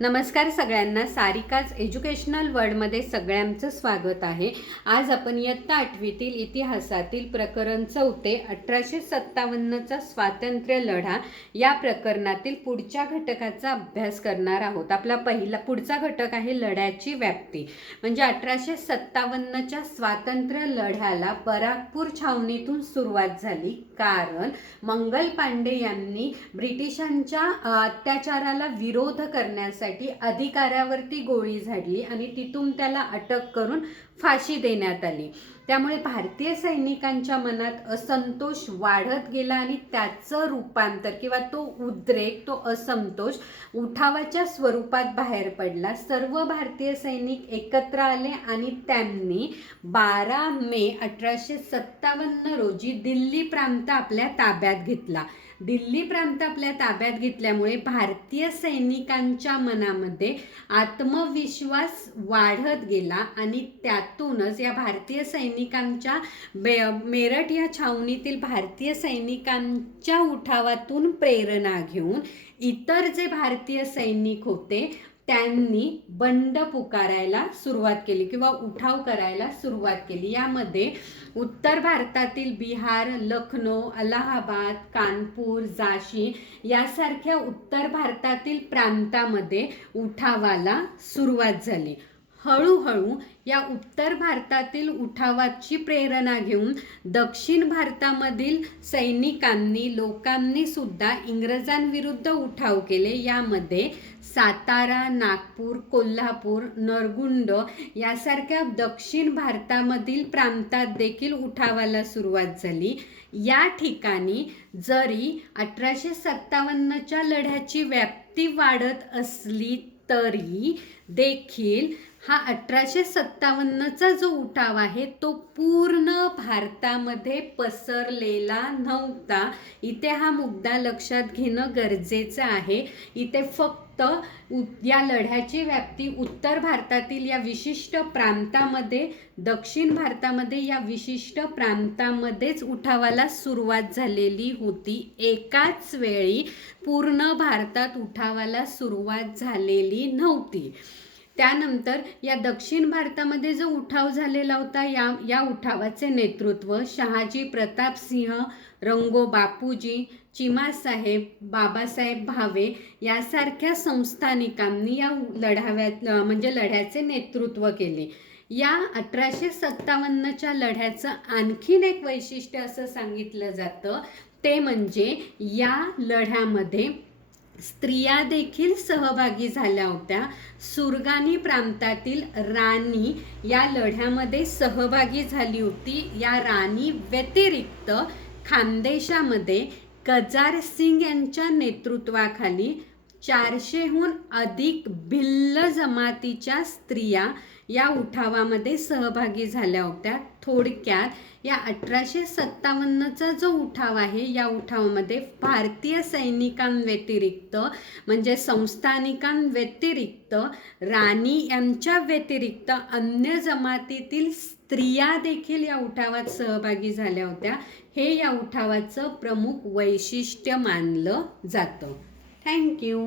नमस्कार सगळ्यांना, सारिकाच एज्युकेशनल वर्ल्डमध्ये सगळ्यांचं स्वागत आहे। आज आपण इयत्ता 8वीतील इतिहासातील प्रकरण 4 1857चा स्वातंत्र्य लढा या प्रकरणातील पुढच्या घटकाचा अभ्यास करणार आहोत। आपला पुढचा घटक आहे लढ्याची व्याप्ती। म्हणजे 1857च्या स्वातंत्र्य लढ्याला बराकपूर छावणीतून सुरुवात झाली, कारण मंगल पांडे यांनी ब्रिटिशांच्या अत्याचाराला विरोध करण्यासाठी अधिकाऱ्यावरती गोळी झाडली आणि तिथून त्याला अटक करून फाशी देण्यात आली। त्यामुळे भारतीय सैनिकांच्या मनात असंतोष वाढत गेला आणि त्याचं रूपांतर किंवा तो उद्रेक, तो असंतोष उठावाच्या स्वरूपात बाहेर पडला। सर्व भारतीय सैनिक एकत्र आले आणि त्यांनी 12 मे 1857 रोजी दिल्ली प्रांत आपल्या ताब्यात घेतला। दिल्ली प्रांत आपल्या ताब्यात घेतल्यामुळे भारतीय सैनिकांच्या मनामध्ये आत्मविश्वास वाढत गेला आणि त्यातूनच या भारतीय सैनिकांच्या मेरठ या छावणीतील भारतीय सैनिकांच्या उठावातून प्रेरणा घेऊन इतर जे भारतीय सैनिक होते त्यांनी बंड पुकारायला सुरुवात केली किंवा उठाव करायला सुरुवात केली। यामध्ये उत्तर भारतातील बिहार, लखनौ, अलाहाबाद, कानपूर, झाशी यासारख्या उत्तर भारतातील प्रांतामध्ये उठावाला सुरुवात झाली। हळूहळू या उत्तर भारतातील उठावाची प्रेरणा घेऊन दक्षिण भारतामधील लोकांनी सुद्धा इंग्रजांविरुद्ध उठाव केले। यामध्ये सातारा, नागपूर, कोल्हापूर, नरगुंड यासारख्या दक्षिण भारतामधील प्रांतात देखील उठावाला सुरुवात झाली। या ठिकाणी जरी 1857च्या लढ्याची व्याप्ती वाढत असली तरी देखील हा 1857चा जो उठाव आहे तो पूर्ण भारतामध्ये पसरलेला नव्हता। इथे हा मुद्दा लक्षात घेणं गरजेचं आहे। इथे फक्त या लढ्याची व्याप्ती उत्तर भारतातील या विशिष्ट प्रांतामध्ये, दक्षिण भारतामध्ये या विशिष्ट प्रांतामध्येच उठावाला सुरुवात झालेली होती। एकाच वेळी पूर्ण भारतात उठावाला सुरुवात झालेली नव्हती। त्यानंतर या दक्षिण भारतामध्ये जो उठाव झालेला होता या उठावाचे नेतृत्व शहाजी प्रताप सिंह, रंगो बापूजी, चिमासाहेब, बाबासाहेब भावे यासारख्या संस्थानिकांनी या लढ्याचे नेतृत्व केले। या 1857च्या लढ्याचं आणखीन एक वैशिष्ट्य असं सांगितलं जातं ते म्हणजे या लढ्यामध्ये स्त्रिया देखील सहभागी झाल्या होत्या। सुरगाणी प्रांतातील राणी या लढ्यामध्ये सहभागी झाली होती। या राणी व्यतिरिक्त खानदेशामध्ये कजार सिंग यांच्या नेतृत्वाखाली 400हून अधिक भिल्ल जमातीच्या स्त्रिया या उठावामध्ये सहभागी झाल्या होत्या। थोडक्यात या 1857चा जो उठाव आहे या उठावामध्ये भारतीय सैनिकांव्यतिरिक्त म्हणजे संस्थानिकांव्यतिरिक्त राणी यांच्या व्यतिरिक्त अन्य जमातीतील स्त्रिया देखील या उठावात सहभागी झाल्या होत्या। हे या उठावाचं प्रमुख वैशिष्ट्य मानलं जातं। थँक्यू।